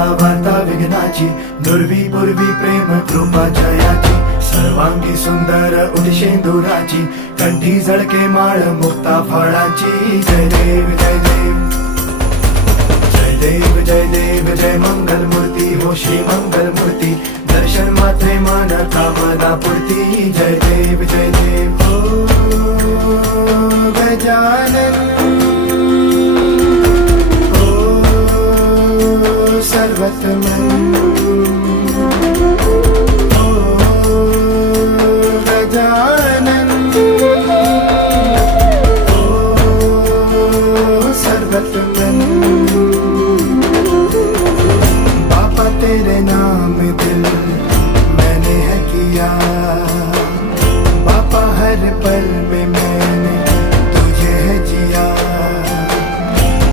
आता वार्ता विघ्नाची, दुर्वी पूर्वी प्रेम कृपा जयाची, सर्वांगी सुंदर उदिशेंदुराची, कंठी झळके माळ मुक्ता फळाची. जय देव जय देव जय देव जय देव जय मंगल मूर्ती हो श्री मंगल मूर्ती, दर्शन मात्रे मन कामना पूर्ती. जय देव जय देव हो गजानन हो सर्वतमन हो गजानन हो सर्वतमन. तेरे